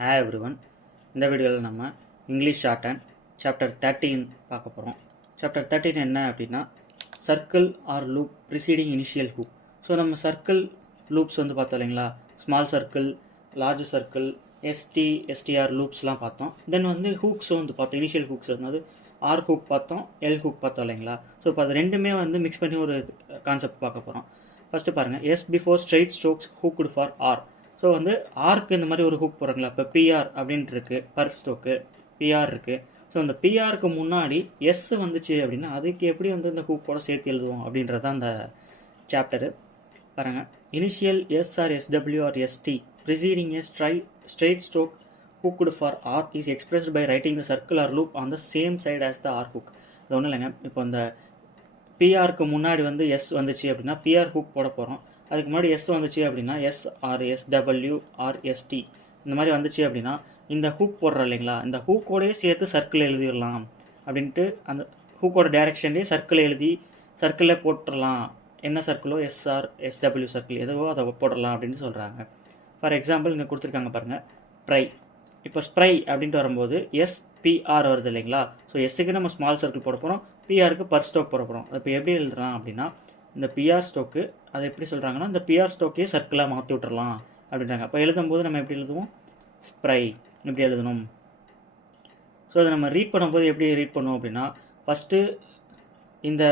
Hi everyone. இந்த வீடியோவில் நம்ம இங்கிலீஷ் ஷார்ட் அண்ட் சாப்டர் 13 பார்க்க போகிறோம். சாப்டர் 13 என்ன அப்படின்னா circle R loop preceding initial hook. So நம்ம சர்க்கிள் லூப்ஸ் வந்து பார்த்தோம் இல்லைங்களா, small circle, large circle, STR லூப்ஸ்லாம் பார்த்தோம். தென் வந்து ஹூக்ஸும் வந்து பார்த்தோம். இனிஷியல் ஹூக்ஸ் வந்து ஆர் ஹூக் பார்த்தோம், எல் ஹூக் பார்த்தோம் இல்லைங்களா. ஸோ இப்போ அது ரெண்டுமே வந்து மிக்ஸ் பண்ணி ஒரு கான்செப்ட் பார்க்க போகிறோம். ஃபஸ்ட்டு பாருங்கள், S before straight strokes hooked for R. So வந்து ஆர்க்கு இந்த மாதிரி ஒரு ஹூக் போடுறாங்களா, இப்போ பிஆர் அப்படின்ட்டு இருக்குது, பர் ஸ்டோக்கு பிஆர் இருக்குது. ஸோ அந்த பிஆருக்கு முன்னாடி எஸ் வந்துச்சு அப்படின்னா அதுக்கு எப்படி வந்து இந்த ஹூக்கோட சேர்த்து எழுதுவோம் அப்படின்றது தான் அந்த சாப்டரு. பாருங்கள், initial S R SW R ST preceding a straight stroke hooked for R is expressed by writing the circle or loop on the same side as the R hook. அது ஒன்றும் இல்லைங்க, இப்போ இந்த பிஆருக்கு முன்னாடி வந்து எஸ் வந்துச்சு அப்படின்னா பிஆர் ஹூக் போட போகிறோம். அதுக்கு முன்னாடி எஸ் வந்துச்சு அப்படின்னா S R SW R ST இந்த மாதிரி வந்துச்சு அப்படின்னா இந்த ஹூக் போடுறோம் இல்லைங்களா, இந்த ஹூக்கோடையே சேர்த்து சர்க்கிள் எழுதிடலாம் அப்படின்ட்டு அந்த ஹூக்கோட டைரக்ஷன்லேயே சர்க்கிள் எழுதி சர்க்கிளில் போட்டுடலாம். என்ன சர்க்கிளோ எஸ்ஆர் எஸ்டபிள்யூ சர்க்கிள் எதுவோ அதை போடலாம் அப்படின்னு சொல்கிறாங்க. ஃபார் எக்ஸாம்பிள் இங்கே கொடுத்துருக்காங்க பாருங்கள், ப்ரை. இப்போ ஸ்ப்ரை அப்படின்ட்டு வரும்போது எஸ்பிஆர் வருது இல்லைங்களா. ஸோ எஸ்ஸுக்கு நம்ம ஸ்மால் சர்க்கிள் போட போகிறோம், பிஆருக்கு பர் ஸ்டோக் போட போகிறோம். இப்போ எப்படி எழுதுலாம் அப்படின்னா இந்த பிஆர் ஸ்டோக்கு அதை எப்படி சொல்கிறாங்கன்னா இந்த பிஆர் ஸ்டோக்கே சர்க்கிளாக மாற்றி விட்டுறலாம் அப்படின்றாங்க. அப்போ எழுதும்போது நம்ம எப்படி எழுதுவோம், ஸ்ப்ரை இப்படி எழுதணும். ஸோ அதை நம்ம ரீட் பண்ணும்போது எப்படி ரீட் பண்ணுவோம் அப்படின்னா ஃபஸ்ட்டு இந்த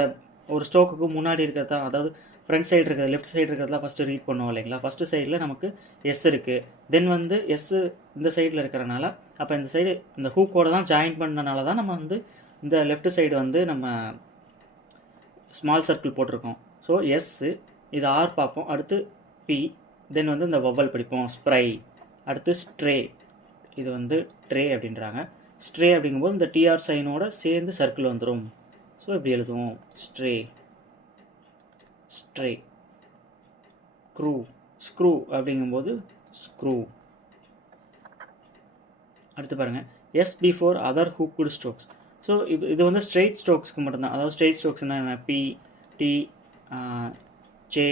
ஒரு ஸ்டோக்குக்கு முன்னாடி இருக்கிறதா, அதாவது ஃப்ரண்ட் சைடு இருக்கிறது லெஃப்ட் சைடு இருக்கிறதுலாம் ஃபஸ்ட்டு ரீட் பண்ணுவோம் இல்லைங்களா. ஃபஸ்ட்டு சைடில் நமக்கு எஸ் இருக்குது, தென் வந்து எஸ்ஸு இந்த சைடில் இருக்கிறனால அப்போ இந்த சைடு இந்த ஹூக்கோட தான் ஜாயின் பண்ணனால தான் நம்ம வந்து இந்த லெஃப்ட் சைடு வந்து நம்ம ஸ்மால் சர்க்கிள் போட்டிருக்கோம். ஸோ எஸ்ஸு இது ஆர் பார்ப்போம், அடுத்து பி, தென் வந்து இந்த வவ்வல் படிப்போம் ஸ்ப்ரை, அடுத்து ஸ்ட்ரே, இது வந்து ட்ரே அப்படின்றாங்க. ஸ்ட்ரே அப்படிங்கும்போது இந்த டிஆர் சைனோட சேர்ந்து சர்க்கிள் வந்துடும். ஸோ இப்படி எழுதுவோம், ஸ்ட்ரே ஸ்ட்ரே. ஸ்க்ரூ அப்படிங்கும்போது ஸ்க்ரூ. அடுத்து பாருங்கள், S before other hooked strokes. So இது வந்து ஸ்ட்ரெயிட் ஸ்ட்ரோக்ஸ்க்கு மட்டும்தான். அதாவது ஸ்ட்ரெயிட் ஸ்ட்ரோக்ஸ்னால் என்ன, பி, டி, ஜே.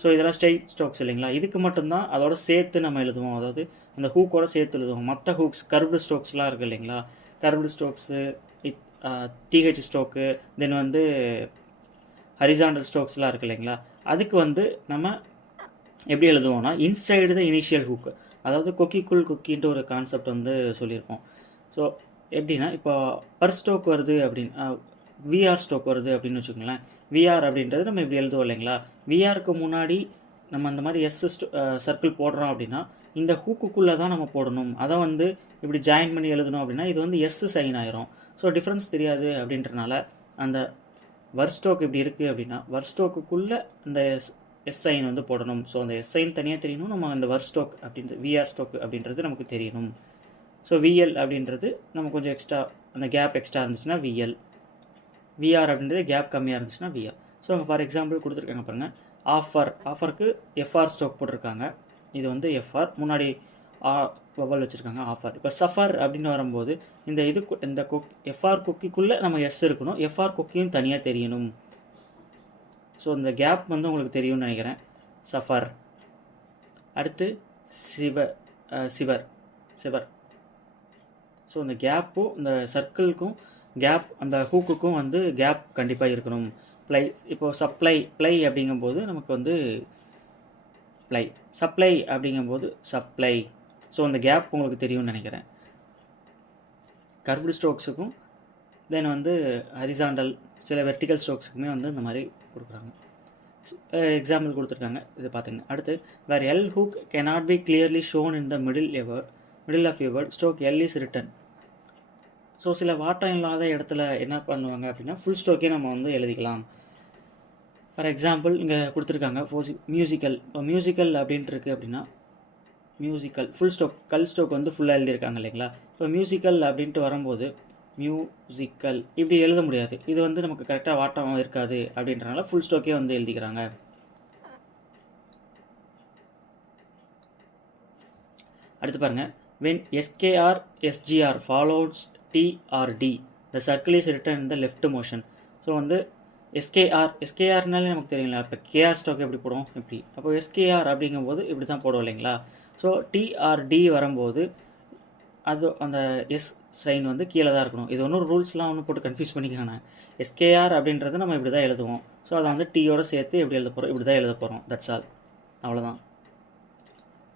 ஸோ இதெல்லாம் ஸ்ட்ரெயிட் ஸ்ட்ரோக்ஸ் இல்லைங்களா, இதுக்கு மட்டும்தான் அதோட சேர்த்து நம்ம எழுதுவோம். அதாவது அந்த ஹூக்கோட சேர்த்து எழுதுவோம். மற்ற ஹூக்ஸ் கர்வ்டு ஸ்ட்ரோக்ஸ்லாம் இருக்குது இல்லைங்களா, கர்வ்டு ஸ்ட்ரோக்ஸு, டிஹெச் ஸ்ட்ரோக்கு, தென் வந்து ஹரிசாண்டல் ஸ்ட்ரோக்ஸ்லாம் இருக்குது இல்லைங்களா, அதுக்கு வந்து நம்ம எப்படி எழுதுவோம்னா இன்சைடு த இனிஷியல் ஹூக்கு. அதாவது கொக்கின்ட்டு ஒரு கான்செப்ட் வந்து சொல்லியிருப்போம். ஸோ எப்படின்னா இப்போ பர் ஸ்ட்ரோக் வருது அப்படின்னு விஆர் ஸ்ட்ரோக் வருது அப்படின்னு வச்சுக்கோங்களேன். விஆர் அப்படின்றது நம்ம இப்படி எழுதுவோம் இல்லைங்களா. விஆருக்கு முன்னாடி நம்ம அந்த மாதிரி எஸ் சர்க்கிள் போடுறோம் அப்படின்னா இந்த ஹூக்குக்குள்ளே தான் நம்ம போடணும். அதை வந்து இப்படி ஜாயின் பண்ணி எழுதணும் அப்படின்னா இது வந்து எஸ் சைன் ஆயிரும். ஸோ டிஃப்ரென்ஸ் தெரியாது அப்படின்றனால அந்த வர்ஸ்டோக் இப்படி இருக்குது அப்படின்னா வர்ஸ்டோக்குள்ளே இந்த எஸ் சைன் வந்து போடணும். ஸோ அந்த எஸ் சைன் தனியாக தெரியணும், நம்ம அந்த வர்ஸ்டோக் அப்படின்றது விஆர் ஸ்டோக் அப்படின்றது நமக்கு தெரியணும். ஸோ விஎல் அப்படின்றது நம்ம கொஞ்சம் எக்ஸ்ட்ரா அந்த கேப் எக்ஸ்ட்ரா இருந்துச்சுன்னா விஎல், விஆர் அப்படின்றது கேப் கம்மியாக இருந்துச்சுன்னா விஆர். ஸோ அங்கே ஃபார் எக்ஸாம்பிள் கொடுத்துருக்காங்க பாருங்கள், ஆஃபருக்கு எஃப்ஆர் ஸ்டோக் போட்டிருக்காங்க. இது வந்து எஃப்ஆர் முன்னாடி வவல் வச்சுருக்காங்க ஆஃபர். இப்போ சஃபர் அப்படின்னு வரும்போது இந்த எஃப்ஆர் குக்கிக்குள்ளே நம்ம எஸ் இருக்கணும், எஃப்ஆர் குக்கியும் தனியாக தெரியணும். ஸோ இந்த கேப் வந்து உங்களுக்கு தெரியும்னு நினைக்கிறேன். சஃபர். அடுத்து சிவர். ஸோ இந்த கேப்பும் இந்த சர்க்கிளுக்கும் கேப் அந்த ஹூக்குக்கும் வந்து கேப் கண்டிப்பாக இருக்கணும். ப்ளை. இப்போது ப்ளை அப்படிங்கும்போது நமக்கு வந்து ப்ளை, சப்ளை அப்படிங்கும்போது சப்ளை. ஸோ அந்த கேப் உங்களுக்கு தெரியும்னு நினைக்கிறேன். கர்வ்டு ஸ்ட்ரோக்ஸுக்கும் தென் வந்து ஹரிசாண்டல் சில வெர்டிக்கல் ஸ்ட்ரோக்ஸுக்குமே வந்து இந்த மாதிரி கொடுக்குறாங்க. எக்ஸாம்பிள் கொடுத்துருக்காங்க, இது பார்த்துங்க. அடுத்து where L hook cannot be clearly shown in the middle of a word stroke L is written. So சில வாட்டம் இல்லாத இடத்துல என்ன பண்ணுவாங்க அப்படின்னா ஃபுல் ஸ்ட்ரோக்கே நம்ம வந்து எழுதிக்கலாம். ஃபார் எக்ஸாம்பிள் இங்கே கொடுத்துருக்காங்க மியூசிக்கல். இப்போ மியூசிக்கல் அப்படின்ட்டு இருக்குது அப்படின்னா மியூசிக்கல் ஃபுல் ஸ்டோக் கல் ஸ்டோக் வந்து ஃபுல்லாக எழுதியிருக்காங்க இல்லைங்களா. இப்போ மியூசிக்கல் அப்படின்ட்டு வரும்போது மியூசிக்கல் இப்படி எழுத முடியாது, இது வந்து நமக்கு கரெக்டாக வாட்டம் இருக்காது அப்படின்றனால ஃபுல் ஸ்டோக்கே வந்து எழுதிக்கிறாங்க. அடுத்து பாருங்கள், when SKR SGR follows T or D the circle is written in the left motion. So வந்து எஸ்கேஆர்னாலே நமக்கு தெரியுங்களா, இப்போ கேஆர் ஸ்டாக் எப்படி போடுவோம் இப்படி. அப்போ எஸ்கேஆர் அப்படிங்கும்போது இப்படி தான் போடுவோம் இல்லைங்களா. ஸோ டிஆர்டி வரும்போது அது அந்த எஸ் சைன் வந்து கீழே தான் இருக்கணும். இது ஒன்றும் ரூல்ஸ்லாம் ஒன்றும் போட்டு கன்ஃபியூஸ் பண்ணிக்கணும். எஸ்கேஆர் அப்படின்றது நம்ம இப்படி தான் எழுதுவோம். ஸோ அதை வந்து டீயோட சேர்த்து எப்படி எழுத போகிறோம், இப்படி தான் எழுத போகிறோம். தட்ஸ் ஆல், அவ்வளோதான்.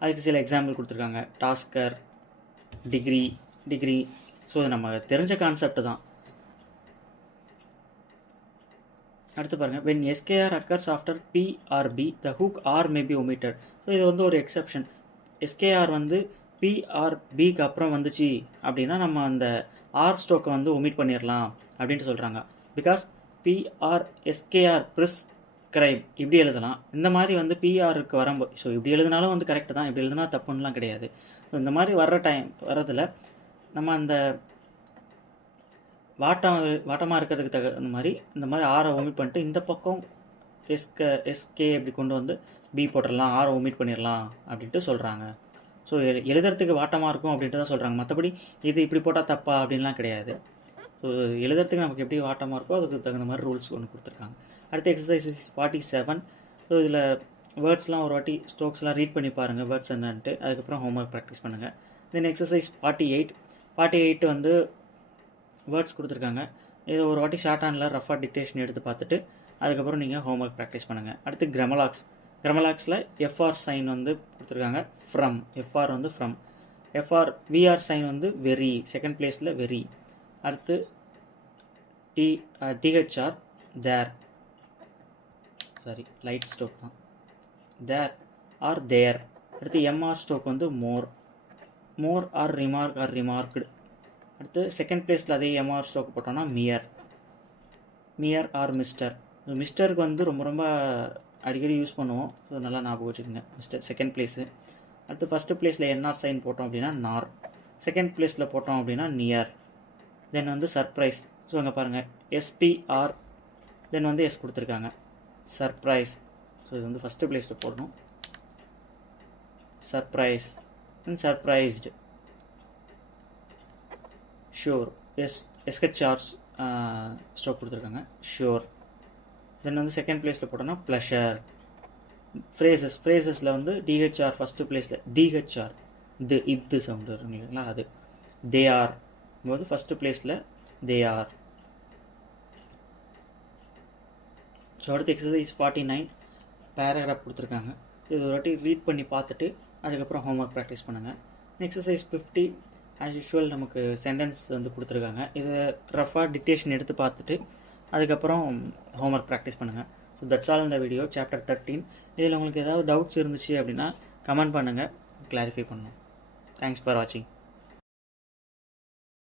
அதுக்கு சில எக்ஸாம்பிள் கொடுத்துருக்காங்க. Tasker, degree. ஸோ இது நம்ம தெரிஞ்ச கான்செப்ட் தான். அடுத்து பாருங்கள், when SKR occurs after P or B, the hook R may be omitted. So இது வந்து ஒரு எக்ஸப்ஷன். SKR வந்து P or Bக்கு அப்புறம் வந்துச்சு அப்படின்னா நம்ம அந்த R ஸ்டோக்கை வந்து ஒமிட் பண்ணிடலாம் அப்படின்ட்டு சொல்கிறாங்க. பிகாஸ் PR SKR ப்ரிஸ்கிரைப் இப்படி எழுதலாம். இந்த மாதிரி வந்து PRக்கு வரும்போது, ஸோ இப்படி எழுதினாலும் வந்து கரெக்டு தான், இப்படி எழுதினா தப்புன்னெலாம் கிடையாது. ஸோ இந்த மாதிரி வர்றதில் நம்ம அந்த வாட்டமாக இருக்கிறதுக்கு தகுந்த மாதிரி இந்த மாதிரி ஆரை ஒமிட் பண்ணிட்டு இந்த பக்கம் எஸ்கே இப்படி கொண்டு வந்து பி போட்டுடலாம், ஆரை ஒமிட் பண்ணிடலாம் அப்படின்ட்டு சொல்கிறாங்க. ஸோ எழுதுறதுக்கு வாட்டமாக இருக்கும் அப்படின்ட்டு தான் சொல்கிறாங்க. மற்றபடி இது இப்படி போட்டால் தப்பா அப்படின்லாம் கிடையாது. ஸோ எழுதுறதுக்கு நமக்கு எப்படி வாட்டமாக இருக்கோ அதுக்கு தகுந்த மாதிரி ரூல்ஸ் ஒன்று கொடுத்துருக்காங்க. அடுத்த எக்ஸசைஸ் 47. ஸோ இதில் வேர்ட்ஸ்லாம் ஒரு வாட்டி ஸ்டோக்ஸ்லாம் ரீட் பண்ணி பாருங்கள், வேர்ட்ஸ் என்னன்ட்டு. அதுக்கப்புறம் ஹோம்ஒர்க் ப்ராக்டிஸ் பண்ணுங்கள். தென் எக்ஸசைஸ் 48 வந்து வேர்ட்ஸ் கொடுத்துருக்காங்க. இதை ஒரு வாட்டி ஷார்ட் ஹேண்டில் ரஃபாக டிக்டேஷன் எடுத்து பார்த்துட்டு அதுக்கப்புறம் நீங்கள் ஹோம்ஒர்க் ப்ராக்டிஸ் பண்ணுங்கள். அடுத்து கிரமலாக்ஸில் எஃப்ஆர் சைன் வந்து கொடுத்துருக்காங்க. ஃப்ரம், எஃப்ஆர் வந்து ஃப்ரம். விஆர் சைன் வந்து வெரி, செகண்ட் பிளேஸில் வெரி. அடுத்து டிஹெச்ஆர் தேர், சாரி லைட் ஸ்டோக் தான், தேர் ஆர் தேர். அடுத்து எம்ஆர் ஸ்டோக் வந்து மோர் ஆர் ரிமார்க்டு. அடுத்து செகண்ட் பிளேஸில் அதே எம்ஆர் ஸ்டோக் போட்டோன்னா மியர் ஆர் மிஸ்டருக்கு வந்து ரொம்ப அடிக்கடி யூஸ் பண்ணுவோம். ஸோ நல்லா ஞாபகம் வச்சுக்கோங்க. Mister second place. அடுத்து ஃபஸ்ட்டு பிளேஸில் என்ஆர் சைன் போட்டோம் அப்படின்னா நார், செகண்ட் பிளேஸில் போட்டோம் அப்படின்னா நியர். தென் வந்து சர்ப்ரைஸ். ஸோ அங்கே பாருங்கள் எஸ்பிஆர், தென் வந்து எஸ் கொடுத்துருக்காங்க, சர்ப்ரைஸ். ஸோ இது வந்து ஃபஸ்ட்டு பிளேஸில் போடணும், சர்ப்ரைஸ். தென் சர்ப்ரைஸ்டு. ஷூர், எஸ்ஹெச்ஆர் ஸ்டோக் கொடுத்துருக்காங்க, ஷூர். தென் வந்து செகண்ட் பிளேஸில் போட்டோன்னா ப்ளஷர். ஃப்ரேசஸில் வந்து டிஹெச்ஆர் ஃபஸ்ட்டு பிளேஸில், டிஹெச்ஆர் இது சவுண்டு இல்லைங்களா, அது தே ஆர் போது ஃபஸ்ட்டு பிளேஸில் தே ஆர். ஸோ அடுத்து எக்ஸசைஸ் 49 பேராகிராஃப் கொடுத்துருக்காங்க. இது ஒரு வாட்டி ரீட் பண்ணி பார்த்துட்டு அதுக்கப்புறம் ஹோம்ஒர்க் ப்ராக்டிஸ் பண்ணுங்கள். எக்ஸசைஸ் 50 ஆஸ் யூஷுவல் நமக்கு சென்டென்ஸ் வந்து கொடுத்துருக்காங்க. இதை ரஃபாக டிக்டேஷன் எடுத்து பார்த்துட்டு அதுக்கப்புறம் ஹோம்ஒர்க் ப்ராக்டிஸ் பண்ணுங்கள். ஸோ தட்ஸ் ஆல் இந்த வீடியோ சாப்டர் 13. இதில் உங்களுக்கு ஏதாவது டவுட்ஸ் இருந்துச்சு அப்படின்னா கமெண்ட் பண்ணுங்கள், கிளாரிஃபை பண்ணுங்கள். தேங்க்ஸ் ஃபார் வாட்சிங்.